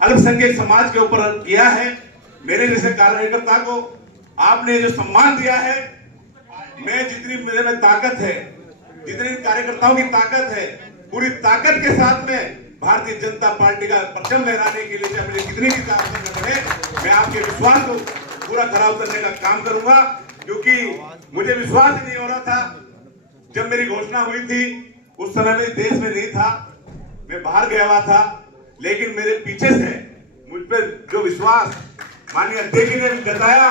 अल्पसंख्यक समाज के ऊपर किया है। मेरे जैसे कार्यकर्ता को आपने जो सम्मान दिया है, मैं जितनी मेरे में ताकत है, जितनी कार्यकर्ताओं की ताकत है, पूरी ताकत के साथ में भारतीय जनता पार्टी का परचम लहराने के लिए मुझे कितनी भी ताकत है, मैं आपके विश्वास को पूरा खरा उतरने का काम करूंगा। क्योंकि मुझे विश्वास नहीं हो रहा था जब मेरी घोषणा हुई थी, उस समय में देश में नहीं था, मैं बाहर गया हुआ था, लेकिन मेरे पीछे से मुझ पर जो विश्वास माननीय अध्यक्ष जी ने भी जताया,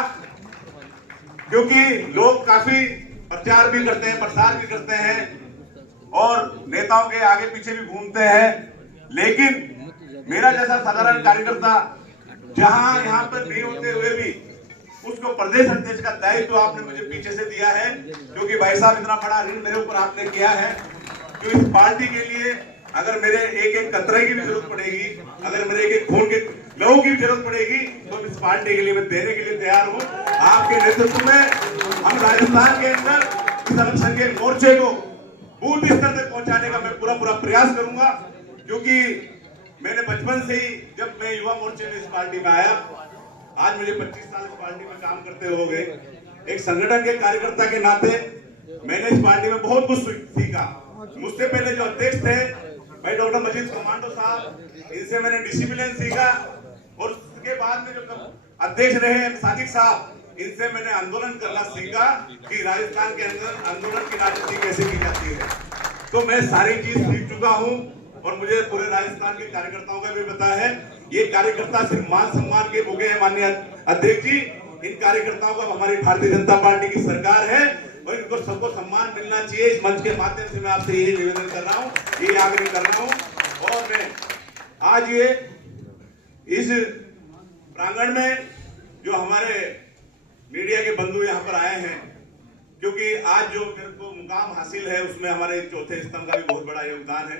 क्योंकि लोग काफी प्रचार भी करते हैं, प्रसार भी करते हैं और नेताओं के आगे पीछे भी घूमते हैं, लेकिन मेरा जैसा साधारण कार्यकर्ता जहां यहाँ पर नहीं होते हुए भी उसको प्रदेश अध्यक्ष का दायित्व तो आपने मुझे पीछे से दिया है, क्योंकि भाई साहब इतना बड़ा ऋण मेरे ऊपर आपने किया है। तो इस पार्टी के लिए अगर मेरे एक एक कतरे की भी जरूरत पड़ेगी, अगर मेरे एक एक खून के लहू की भी जरूरत पड़ेगी, तो इस पार्टी के लिए मैं देने के लिए तैयार हूँ। आपके नेतृत्व में हम राजस्थान के अंदर इस अल्पसंख्यक मोर्चे को बूथ स्तर तक पहुंचाने का मैं पूरा प्रयास करूंगा। क्योंकि मैंने बचपन से ही, जब मैं युवा मोर्चे में इस पार्टी में आया, आज मुझे 25 साल इस पार्टी में काम करते हो गए, एक संगठन के कार्यकर्ता के नाते मैंने इस पार्टी में बहुत कुछ सीखा। मुझसे पहले जो अध्यक्ष थे भाई डॉक्टर मजीद कमांडो साहब, इनसे मैंने डिसिप्लिन सीखा, और उसके बाद में जो अध्यक्ष रहे सादिक साहब, इनसे मैंने आंदोलन करना सीखा कि राजस्थान के अंदर आंदोलन की राजनीति कैसे की जाती है। तो मैं सारी चीज सीख चुका हूँ और मुझे पूरे राजस्थान के कार्यकर्ताओं का भी पता है। ये कार्यकर्ता सिर्फ मान सम्मान के भूखे हैं माननीय अध्यक्ष जी। इन कार्यकर्ताओं का हमारी भारतीय जनता पार्टी की सरकार है और इनको सबको सम्मान मिलना चाहिए। इस मंच के माध्यम से मैं आपसे यही निवेदन कर रहा हूँ, यही आग्रह कर रहा हूँ। और मैं आज ये इस प्रांगण में जो हमारे मीडिया के बंधु यहाँ पर आए हैं, क्योंकि आज जो मेरे को मुकाम हासिल है उसमें हमारे चौथे स्तंभ का भी बहुत बड़ा योगदान है।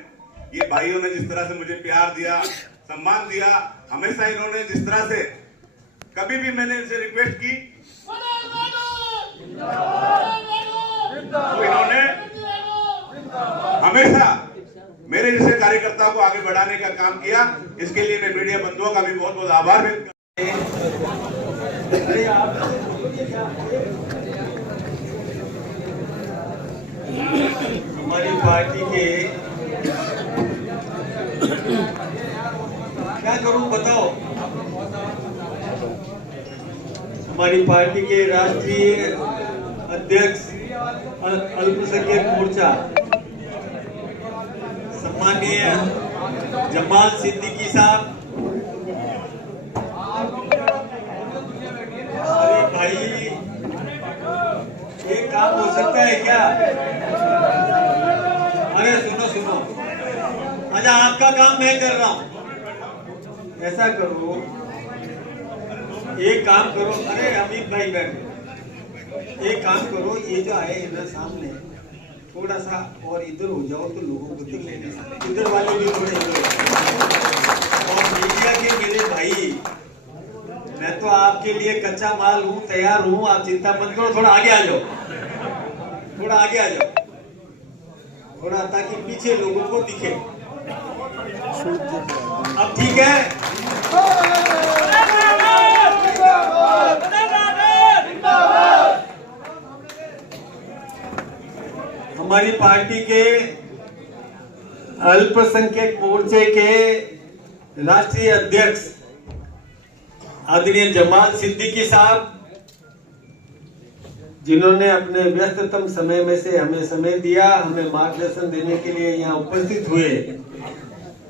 ये भाइयों ने जिस तरह से मुझे प्यार दिया, सम्मान दिया, हमेशा इन्होंने जिस तरह से, कभी भी मैंने इनसे रिक्वेस्ट की तो इन्होंने हमेशा मेरे जैसे कार्यकर्ता को आगे बढ़ाने का काम किया। इसके लिए मैं मीडिया बंधुओं का भी बहुत बहुत आभार व्यक्त हमारी पार्टी के क्या करूं बताओ, हमारी पार्टी के राष्ट्रीय अध्यक्ष अल्पसंख्यक मोर्चा सम्माननीय जमाल सिद्दीकी साहब, अरे भाई ये काम हो सकता है क्या? अरे सुनो, अच्छा आपका काम मैं कर रहा हूँ, ऐसा करो, एक काम करो, अरे अमित भाई बैठो, एक काम करो, ये जो आए इधर सामने थोड़ा सा और इधर हो जाओ तो लोगों को दिख लेने, इधर वाले भी थोड़े इधर। और मीडिया के मेरे भाई, मैं तो आपके लिए कच्चा माल हूँ, तैयार हूँ, आप चिंता मत करो, थोड़ा आगे आ जाओ, थोड़ा आगे आ जाओ, थोड़ा, ताकि पीछे लोगों को दिखे। अब ठीक है? हमारी पार्टी के अल्पसंख्यक मोर्चे के राष्ट्रीय अध्यक्ष आदरणीय जमाल सिद्दीकी साहब, जिन्होंने अपने व्यस्ततम समय में से हमें समय दिया, हमें मार्गदर्शन देने के लिए यहाँ उपस्थित हुए,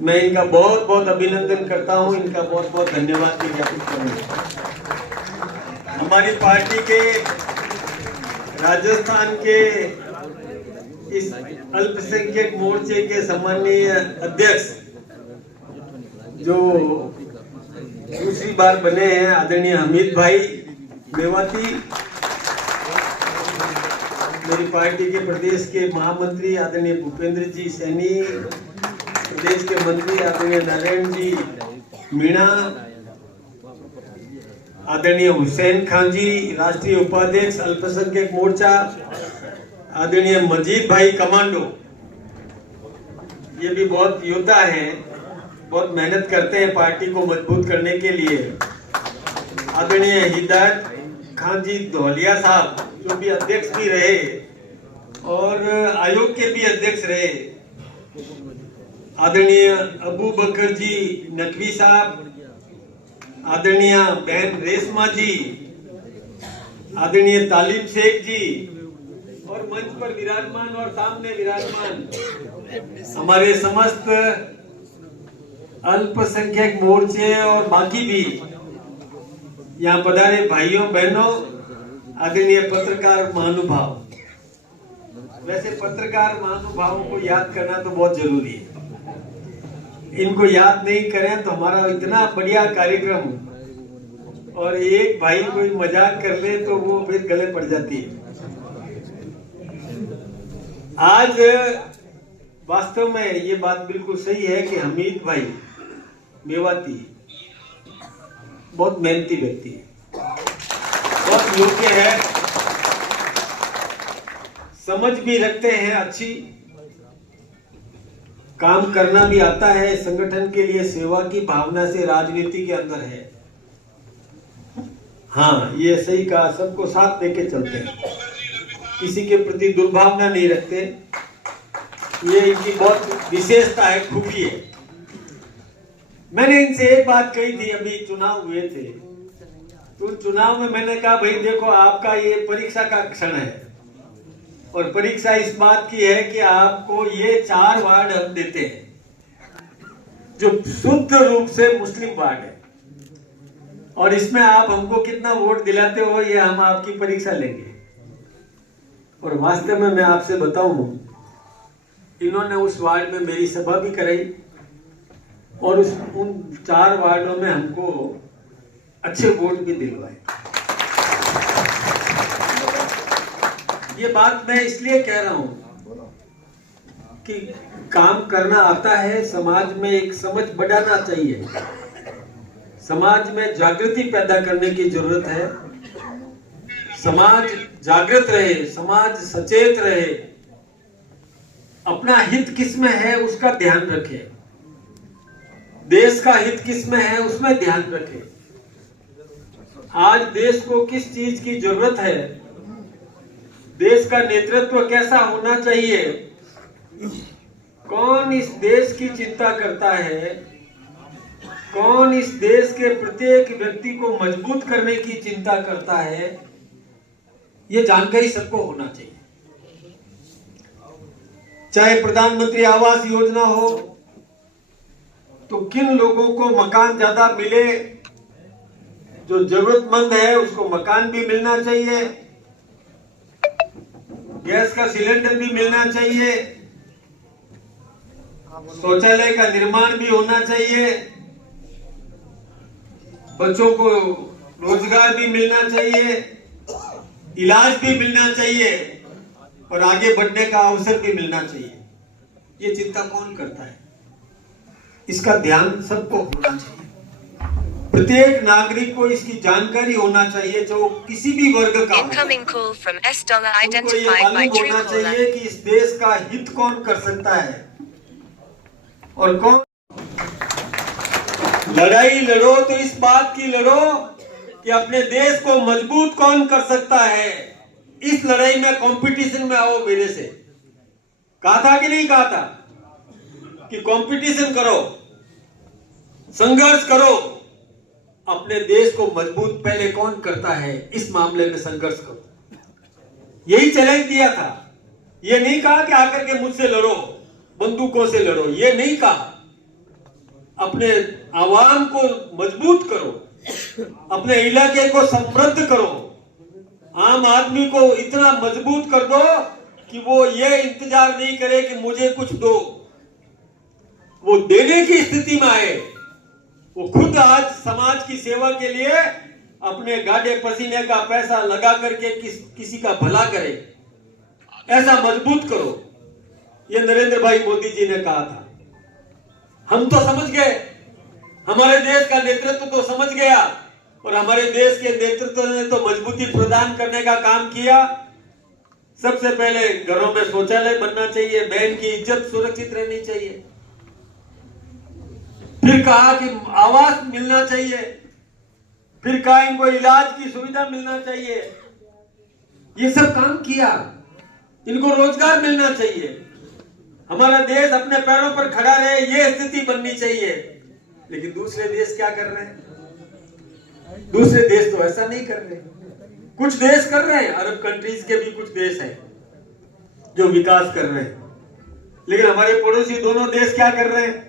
मैं इनका बहुत बहुत अभिनंदन करता हूँ, इनका बहुत बहुत धन्यवाद भी ज्ञापित करूँगा। हमारी पार्टी के राजस्थान के इस अल्पसंख्यक मोर्चे के सम्माननीय अध्यक्ष जो दूसरी बार बने हैं, आदरणीय हमीद भाई मेवाती, मेरी पार्टी के प्रदेश के महामंत्री आदरणीय भूपेंद्र जी सैनी, प्रदेश के मंत्री आदरणीय नारायण जी मीणा, आदरणीय हुसैन खान जी, राष्ट्रीय उपाध्यक्ष अल्पसंख्यक मोर्चा आदरणीय मजीद भाई कमांडो, ये भी बहुत योद्धा हैं, बहुत मेहनत करते हैं पार्टी को मजबूत करने के लिए। आदरणीय हिदायत खान जी धौलिया साहब जो भी अध्यक्ष भी रहे और आयोग के भी अध्यक्ष रहे, आदरणीय अबू बकर जी नकवी साहब, आदरणीय बहन रेशमा जी, आदरणीय तालिब शेख जी, और मंच पर विराजमान और सामने विराजमान हमारे समस्त अल्पसंख्यक मोर्चे और बाकी भी यहाँ पधारे भाइयों बहनों, आदरणीय पत्रकार महानुभाव। वैसे पत्रकार महानुभावों को याद करना तो बहुत जरूरी है, इनको याद नहीं करें तो हमारा इतना बढ़िया कार्यक्रम और एक भाई कोई मजाक कर ले तो वो फिर गले पड़ जाती है। आज वास्तव में ये बात बिल्कुल सही है कि हमीद भाई मेवाती बहुत मेहनती व्यक्ति है, बहुत योग्य है, समझ भी रखते हैं, अच्छी काम करना भी आता है, संगठन के लिए सेवा की भावना से राजनीति के अंदर है। हाँ, ये सही कहा, सबको साथ लेके चलते हैं, किसी के प्रति दुर्भावना नहीं रखते, ये इनकी बहुत विशेषता है, खूबी है। मैंने इनसे एक बात कही थी, अभी चुनाव हुए थे तो चुनाव में मैंने कहा भाई देखो आपका ये परीक्षा का क्षण है और परीक्षा इस बात की है कि आपको ये 4 वार्ड हम देते हैं जो शुद्ध रूप से मुस्लिम वार्ड है और इसमें आप हमको कितना वोट दिलाते हो ये हम आपकी परीक्षा लेंगे। और वास्तव में मैं आपसे बताऊं, इन्होंने उस वार्ड में मेरी सभा भी कराई और उन 4 वार्डों में हमको अच्छे वोट भी दिलवाए। ये बात मैं इसलिए कह रहा हूं कि काम करना आता है, समाज में एक समझ बढ़ाना चाहिए, समाज में जागृति पैदा करने की जरूरत है, समाज जागृत रहे, समाज सचेत रहे, अपना हित किसमें है उसका ध्यान रखे, देश का हित किसमें है उसमें ध्यान रखे। आज देश को किस चीज की जरूरत है, देश का नेतृत्व कैसा होना चाहिए, कौन इस देश की चिंता करता है, कौन इस देश के प्रत्येक व्यक्ति को मजबूत करने की चिंता करता है, ये जानकारी सबको होना चाहिए। चाहे प्रधानमंत्री आवास योजना हो तो किन लोगों को मकान ज्यादा मिले, जो जरूरतमंद है उसको मकान भी मिलना चाहिए, गैस का सिलेंडर भी मिलना चाहिए, शौचालय का निर्माण भी होना चाहिए, बच्चों को रोजगार भी मिलना चाहिए, इलाज भी मिलना चाहिए और आगे बढ़ने का अवसर भी मिलना चाहिए। ये चिंता कौन करता है? इसका ध्यान सबको होना चाहिए, प्रत्येक नागरिक को इसकी जानकारी होना चाहिए, जो किसी भी वर्ग का हो। उनको ये मालूम होना चाहिए कि इस देश का हित कौन कर सकता है और कौन। लड़ाई लड़ो तो इस बात की लड़ो कि अपने देश को मजबूत कौन कर सकता है। इस लड़ाई में कंपटीशन में आओ मेरे से। कहा था कि नहीं कहा था कि कंपटीशन करो, संघर्ष करो, अपने देश को मजबूत पहले कौन करता है इस मामले में संघर्ष करो। यही चैलेंज दिया था। ये नहीं कहा कि आकर के मुझसे लड़ो, बंदूकों से लड़ो, ये नहीं कहा। अपने आवाम को मजबूत करो, अपने इलाके को समृद्ध करो, आम आदमी को इतना मजबूत कर दो कि वो ये इंतजार नहीं करे कि मुझे कुछ दो, वो देने की स्थिति में आए, वो खुद आज समाज की सेवा के लिए अपने गाढ़े पसीने का पैसा लगा करके किसी का भला करे। ऐसा मजबूत करो। ये नरेंद्र भाई मोदी जी ने कहा था। हम तो समझ गए, हमारे देश का नेतृत्व तो समझ गया और हमारे देश के नेतृत्व ने तो मजबूती प्रदान करने का काम किया। सबसे पहले घरों में शौचालय बनना चाहिए, बहन की इज्जत सुरक्षित रहनी चाहिए। फिर कहा कि आवास मिलना चाहिए, फिर कहा इनको इलाज की सुविधा मिलना चाहिए। ये सब काम किया। इनको रोजगार मिलना चाहिए, हमारा देश अपने पैरों पर खड़ा रहे, ये स्थिति बननी चाहिए। लेकिन दूसरे देश क्या कर रहे हैं? दूसरे देश तो ऐसा नहीं कर रहे। कुछ देश कर रहे हैं, अरब कंट्रीज के भी कुछ देश हैं जो विकास कर रहे हैं, लेकिन हमारे पड़ोसी दोनों देश क्या कर रहे हैं?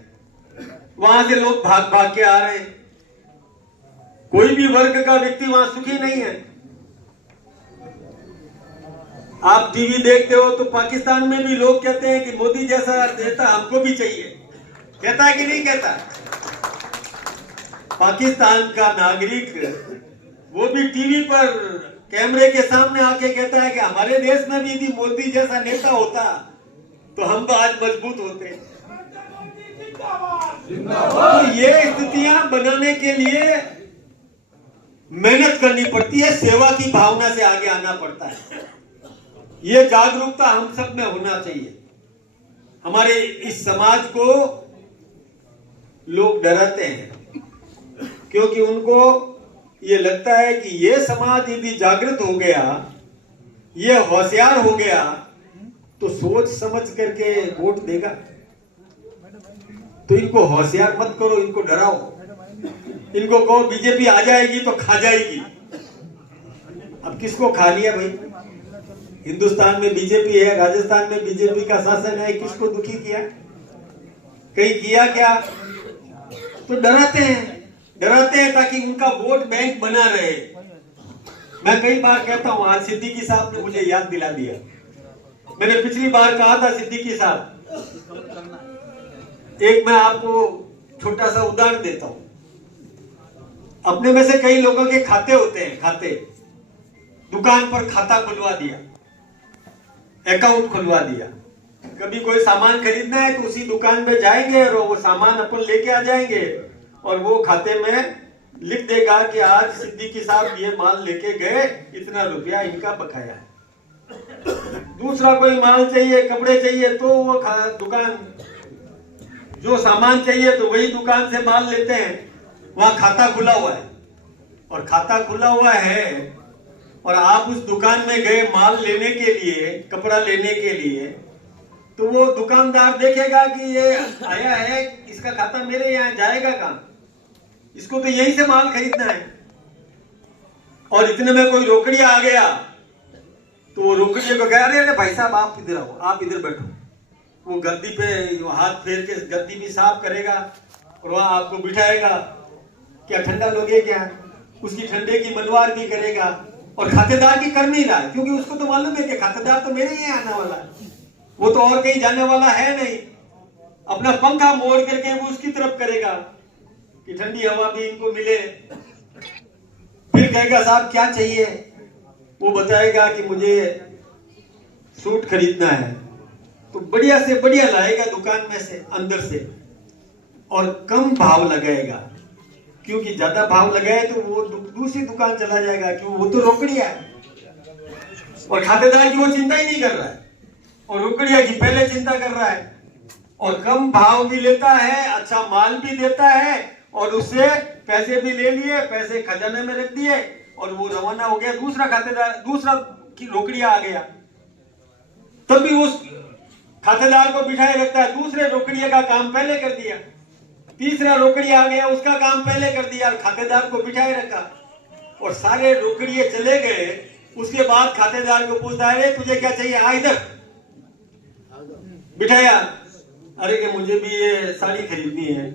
वहां से लोग भाग भाग के आ रहे हैं। कोई भी वर्ग का व्यक्ति वहां सुखी नहीं है। आप टीवी देखते हो तो पाकिस्तान में भी लोग कहते हैं कि मोदी जैसा नेता हमको भी चाहिए। कहता है कि नहीं कहता? पाकिस्तान का नागरिक वो भी टीवी पर कैमरे के सामने आके कहता है कि हमारे देश में भी यदि मोदी जैसा नेता होता तो हम तो आज मजबूत होते। तो ये स्थितियां बनाने के लिए मेहनत करनी पड़ती है, सेवा की भावना से आगे आना पड़ता है। ये जागरूकता हम सब में होना चाहिए। हमारे इस समाज को लोग डराते हैं क्योंकि उनको ये लगता है कि ये समाज यदि जागृत हो गया, ये होशियार हो गया तो सोच समझ करके वोट देगा। तो इनको होशियार मत करो, इनको डराओ, इनको कहो बीजेपी आ जाएगी तो खा जाएगी। अब किसको खा लिया भाई? हिंदुस्तान में बीजेपी है, राजस्थान में बीजेपी का शासन है, किसको दुखी किया? कहीं किया क्या? तो डराते हैं ताकि उनका वोट बैंक बना रहे। मैं कई बार कहता हूं, आज सिद्दीकी साहब ने मुझे याद दिला दिया। मैंने पिछली बार कहा था सिद्दीकी साहब, एक मैं आपको छोटा सा उदाहरण देता हूं। अपने में से कई लोगों के खाते होते हैं, खाते, दुकान पर खाता खुलवा दिया, अकाउंट खुलवा दिया। कभी कोई सामान खरीदना है तो उसी दुकान पे जाएंगे और वो सामान अपन लेके आ जाएंगे और वो खाते में लिख देगा कि आज सिद्दीकी साहब ये माल लेके गए, इतना रुपया इनका बकाया है। दूसरा कोई माल चाहिए, कपड़े चाहिए, तो वो दुकान, जो सामान चाहिए तो वही दुकान से माल लेते हैं। वहां खाता खुला हुआ है, और खाता खुला हुआ है और आप उस दुकान में गए माल लेने के लिए, कपड़ा लेने के लिए, तो वो दुकानदार देखेगा कि ये आया है, इसका खाता मेरे यहाँ जाएगा कहाँ? इसको तो यहीं से माल खरीदना है। और इतने में कोई रोकड़िया आ गया तो वो रोकड़िया को कह रहे भाई साहब आप इधर आओ, आप इधर बैठो। वो गद्दी पे हाथ फेर के गद्दी भी साफ करेगा और वहां आपको बिठाएगा। क्या ठंडा लोगे क्या? उसकी ठंडे की मनवार भी करेगा और खातेदार की कर नहीं रहा है, क्योंकि उसको तो मालूम है कि खातेदार तो मेरे ही आने वाला है, वो तो और कहीं जाने वाला है नहीं। अपना पंखा मोड़ करके वो उसकी तरफ करेगा कि ठंडी हवा भी इनको मिले। फिर कहेगा साहब क्या चाहिए? वो बताएगा कि मुझे सूट खरीदना है, तो बढ़िया से बढ़िया लाएगा दुकान में से, अंदर से, और कम भाव लगाएगा, क्योंकि ज्यादा भाव लगाए तो वो दूसरी दुकान चला जाएगा, क्यों? वो तो रोकड़िया है और खातेदार की वो चिंता ही नहीं कर रहा है, और रोकड़िया की पहले चिंता कर रहा है। और कम भाव भी लेता है, अच्छा माल भी देता है, और उससे पैसे भी ले लिए, पैसे खजाने में रख दिए और वो रवाना हो गया। दूसरा खातेदार, दूसरा की रोकड़िया आ गया, तब भी उस खातेदार को बिठाए रखता है, दूसरे रोकड़िया का काम पहले कर दिया। तीसरा रोकड़िया आ गया, उसका काम पहले कर दिया, खातेदार को बिठाए रखा, और सारे रोकड़िए चले गए। उसके बाद खातेदार को पूछता है, तुझे क्या चाहिए? आ इधर। बिठाया, अरे कि मुझे भी ये साड़ी खरीदनी है।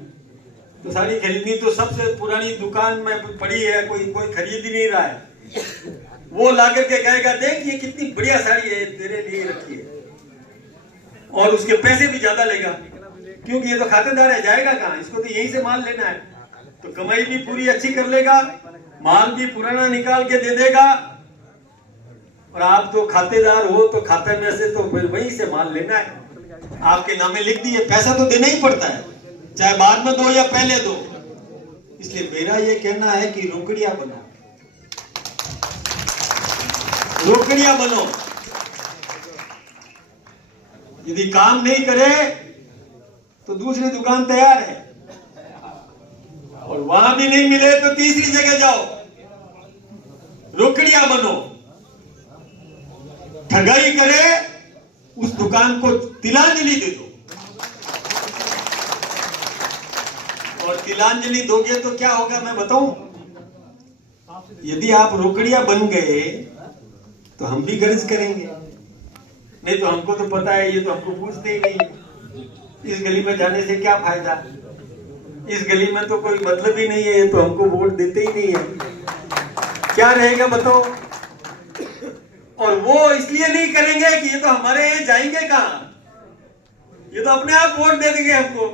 तो साड़ी खरीदनी तो सबसे पुरानी दुकान में पड़ी है, कोई खरीद ही नहीं रहा है। वो लाकर के कहेगा, देख ये कितनी बढ़िया साड़ी है, तेरे लिए रखी है, और उसके पैसे भी ज्यादा लेगा, क्योंकि ये तो खातेदार है, जाएगा कहाँ? इसको तो यहीं से माल लेना है। तो कमाई भी पूरी अच्छी कर लेगा, माल भी पुराना निकाल के दे देगा, और आप तो खातेदार हो तो खाते में से तो वहीं से माल लेना है। आपके नामे लिख दिए, पैसा तो देना ही पड़ता है, चाहे बाद में दो या पहले दो। इसलिए मेरा ये कहना है कि रोकड़िया बनो, रोकड़िया बनो। यदि काम नहीं करे तो दूसरी दुकान तैयार है, और वहां भी नहीं मिले तो तीसरी जगह जाओ, रोकड़िया बनो, ठगाई करे उस दुकान को तिलांजलि दे दो। और तिलांजलि दोगे तो क्या होगा मैं बताऊं? यदि आप रोकड़िया बन गए तो हम भी गर्ज करेंगे, नहीं तो हमको तो पता है ये तो हमको पूछते ही नहीं है। इस गली में जाने से क्या फायदा, इस गली में तो कोई मतलब ही नहीं है, ये तो हमको वोट देते ही नहीं है। क्या रहेगा बताओ? और वो इसलिए नहीं करेंगे कि ये तो हमारे यहाँ जाएंगे कहां, ये तो अपने आप वोट दे देंगे हमको,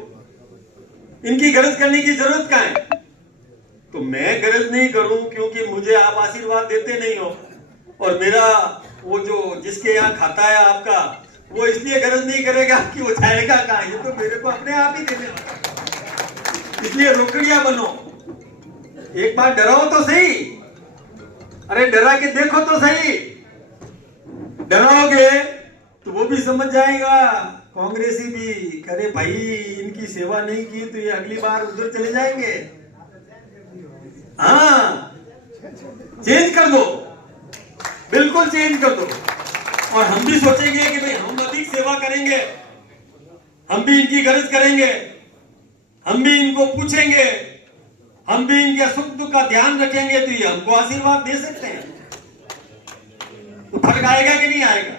इनकी गरज करने की जरूरत कहां है? तो मैं गरज नहीं करूं क्योंकि मुझे आप आशीर्वाद देते नहीं हो, और मेरा वो जो जिसके यहाँ खाता है आपका, वो इसलिए गरज नहीं करेगा कि वो जाएगा कहां, ये तो मेरे को अपने आप ही देने वाला। इसलिए रोकड़िया बनो, एक बार डराओ तो सही, अरे डरा के देखो तो सही। डराओगे तो वो भी समझ जाएगा, कांग्रेसी भी करे भाई इनकी सेवा नहीं की तो ये अगली बार उधर चले जाएंगे। हाँ, चेंज कर दो, बिल्कुल चेंज कर दो। और हम भी सोचेंगे कि भाई हम अधिक सेवा करेंगे, हम भी इनकी गरज करेंगे, हम भी इनको पूछेंगे, हम भी इनके सुख दुख का ध्यान रखेंगे, तो ये हमको आशीर्वाद दे सकते हैं। तो फर्क आएगा कि नहीं आएगा?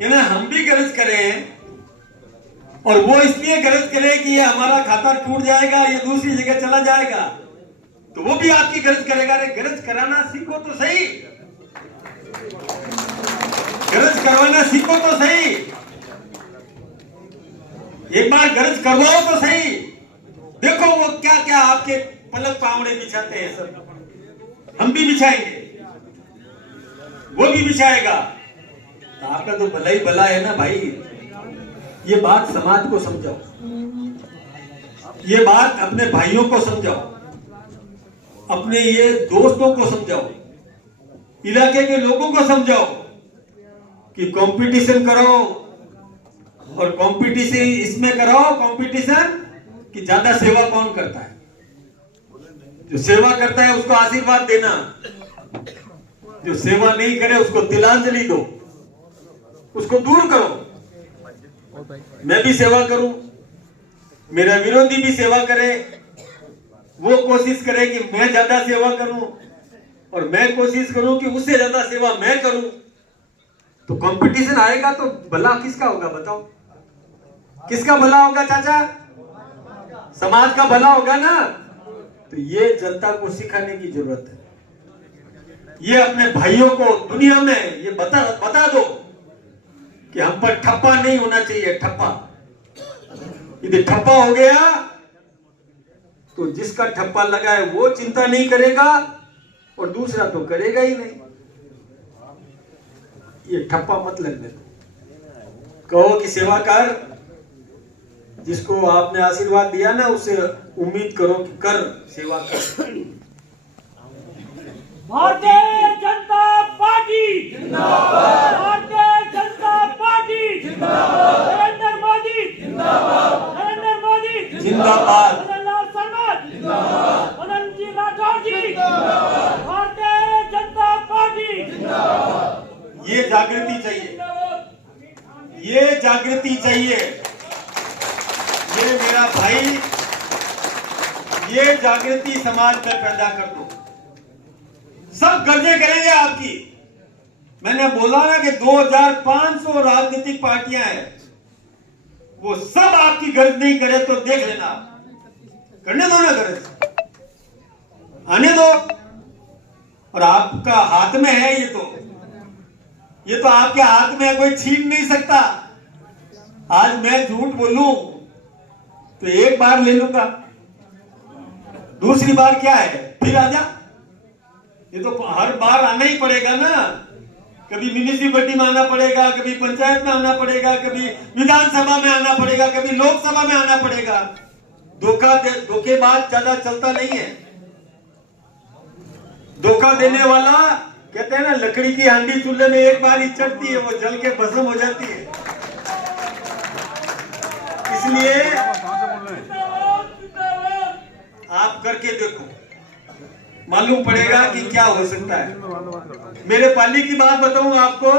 यानी हम भी गरज करें, और वो इसलिए गरज करे कि ये हमारा खाता टूट जाएगा, ये दूसरी जगह चला जाएगा, तो वो भी आपकी गरज करेगा। अरे गरज कराना सीखो तो सही, गरज करवाना सीखो तो सही, एक बार गरज करवाओ तो सही। देखो वो क्या क्या आपके पलक पावड़े बिछाते हैं सब, हम भी बिछाएंगे, वो भी बिछाएगा। तो आपका तो भला ही भला है ना भाई। ये बात समाज को समझाओ, ये बात अपने भाइयों को समझाओ, अपने ये दोस्तों को समझाओ, इलाके के लोगों को समझाओ कि कंपटीशन करो, और कंपटीशन इसमें कराओ कंपटीशन कि ज्यादा सेवा कौन करता है। जो सेवा करता है उसको आशीर्वाद देना, जो सेवा नहीं करे उसको तिलांजलि दो, उसको दूर करो। मैं भी सेवा करूं, मेरा विरोधी भी सेवा करे, वो कोशिश करे कि मैं ज्यादा सेवा करूं, और मैं कोशिश करूं कि उससे ज्यादा सेवा मैं करूं, तो कंपटीशन आएगा तो भला किसका होगा बताओ? किसका भला होगा चाचा? समाज का भला होगा ना। तो ये जनता को सिखाने की जरूरत है। ये अपने भाइयों को दुनिया में ये बता दो कि हम पर ठप्पा नहीं होना चाहिए। ठप्पा, यदि ठप्पा हो गया तो जिसका ठप्पा लगा है वो चिंता नहीं करेगा, और दूसरा तो करेगा ही नहीं। ये ठप्पा मत लगने दो। कहो कि सेवा कर, जिसको आपने आशीर्वाद दिया ना उससे उम्मीद करो कि कर, सेवा कर। भारतीय जनता पार्टी जिंदाबाद, भारतीय जनता पार्टी जिंदाबाद, नरेंद्र मोदी जिंदाबाद, नरेंद्र मोदी जिंदाबाद, मदनलाल शर्मा जिंदाबाद, मदन जी राठौर जी जिंदाबाद, भारतीय जनता पार्टी जिंदाबाद। ये जागृति चाहिए, ये जागृति चाहिए। ये मेरा भाई, ये जागृति समाज में पैदा कर दो। सब गर्जे करेंगे आपकी। मैंने बोला ना कि 2500 राजनीतिक पार्टियां हैं, वो सब आपकी गर्ज नहीं करे तो देख लेना। करने दो ना गर्ज, आने दो। और आपका हाथ में है ये तो आपके हाथ में है, कोई छीन नहीं सकता। आज मैं झूठ बोलूं तो एक बार ले लूंगा, दूसरी बार क्या है फिर आजा। ये तो हर बार आना ही पड़ेगा ना। कभी म्यूनिसिपैलिटी में आना पड़ेगा, कभी पंचायत में आना पड़ेगा, कभी विधानसभा में आना पड़ेगा, कभी लोकसभा में आना पड़ेगा। धोखेबाज ज्यादा चलता नहीं है। धोखा देने वाला, कहते हैं ना लकड़ी की हांडी चूल्हे में एक बार ही चढ़ती है, वो जल के भस्म हो जाती है। इसलिए आप करके देखो, मालूम पड़ेगा कि क्या हो सकता है। मेरे पाली की बात बताऊं आपको।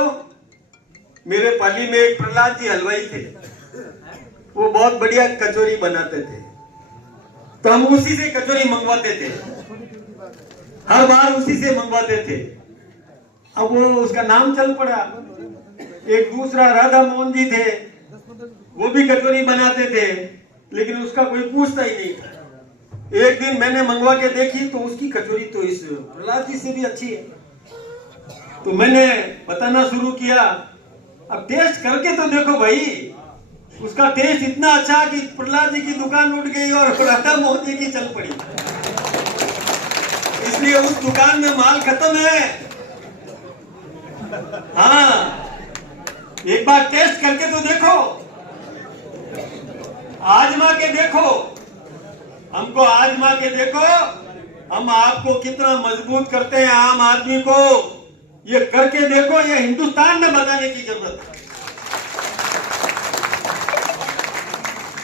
मेरे पाली में एक प्रहलाद जी हलवाई थे, वो बहुत बढ़िया कचौरी बनाते थे, तो हम उसी से कचौरी मंगवाते थे, हर बार उसी से मंगवाते थे। अब वो उसका नाम चल पड़ा। एक दूसरा राधा मोहन जी थे, वो भी कचौरी बनाते थे, लेकिन उसका कोई पूछता ही नहीं था। एक दिन मैंने मंगवा के देखी तो उसकी कचौरी तो इस प्रहलाद जी से भी अच्छी है, तो मैंने बताना शुरू किया, अब टेस्ट करके तो देखो भाई। उसका टेस्ट इतना अच्छा कि प्रहलाद जी की दुकान उठ गई और राधा मोहन जी की चल पड़ी। इसलिए उस दुकान में माल खत्म है। हाँ, एक बार टेस्ट करके तो देखो, आजमा के देखो, हमको आजमा के देखो, हम आपको कितना मजबूत करते हैं आम आदमी को। ये करके देखो, ये हिंदुस्तान में बताने की जरूरत है।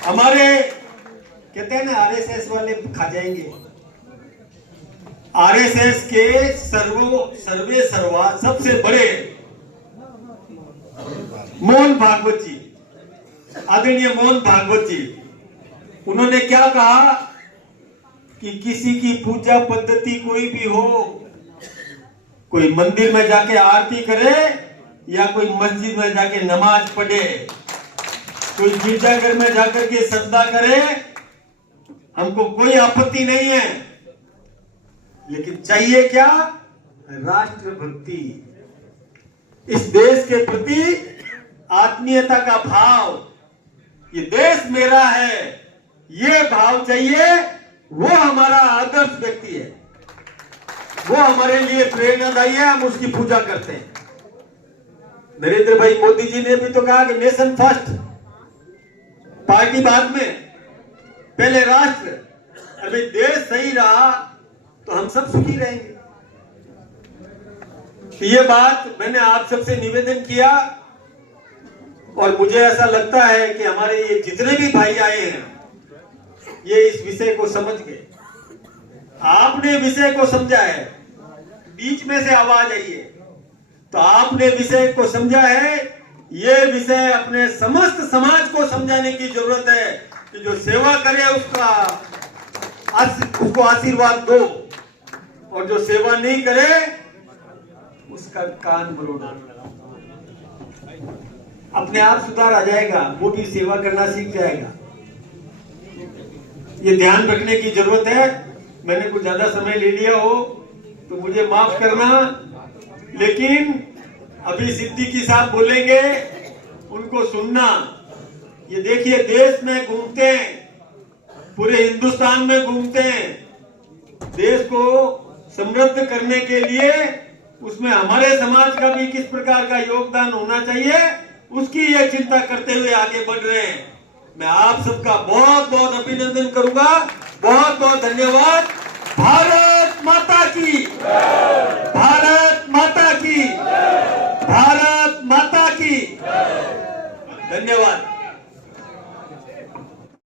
हमारे कहते हैं ना आरएसएस वाले खा जाएंगे। आरएसएस के सर्वे सर्वा सबसे बड़े मोहन भागवत जी, आदरणीय मोहन भागवत जी, उन्होंने क्या कहा कि किसी की पूजा पद्धति कोई भी हो, कोई मंदिर में जाके आरती करे या कोई मस्जिद में जाके नमाज पढ़े, कोई गिरजाघर में जाकर के सजदा करे, हमको कोई आपत्ति नहीं है, लेकिन चाहिए क्या? राष्ट्रभक्ति, इस देश के प्रति आत्मीयता का भाव। ये देश मेरा है, ये भाव चाहिए। वो हमारा आदर्श व्यक्ति है, वो हमारे लिए प्रेरणादायी है, हम उसकी पूजा करते हैं। नरेंद्र भाई मोदी जी ने भी तो कहा कि नेशन फर्स्ट, पार्टी बाद में, पहले राष्ट्र। अभी देश सही रहा तो हम सब सुखी रहेंगे। तो ये बात मैंने आप सबसे निवेदन किया, और मुझे ऐसा लगता है कि हमारे ये जितने भी भाई आए हैं ये इस विषय को समझ गए। आपने विषय को समझा है, बीच में से आवाज आई है, तो आपने विषय को समझा है। ये विषय अपने समस्त समाज को समझाने की जरूरत है कि जो सेवा करे उसको आशीर्वाद दो, और जो सेवा नहीं करे उसका कान मरोड़ो। अपने आप सुधार आ जाएगा, वो भी सेवा करना सीख जाएगा। ये ध्यान रखने की जरूरत है। मैंने कुछ ज्यादा समय ले लिया हो तो मुझे माफ करना, लेकिन अभी सिद्दीकी साहब बोलेंगे, उनको सुनना। ये देखिए, देश में घूमते हैं, पूरे हिंदुस्तान में घूमते हैं, देश को समृद्ध करने के लिए उसमें हमारे समाज का भी किस प्रकार का योगदान होना चाहिए, उसकी ये चिंता करते हुए आगे बढ़ रहे हैं। मैं आप सबका बहुत बहुत अभिनंदन करूंगा। बहुत बहुत धन्यवाद। भारत माता की, भारत माता की, भारत माता की। धन्यवाद।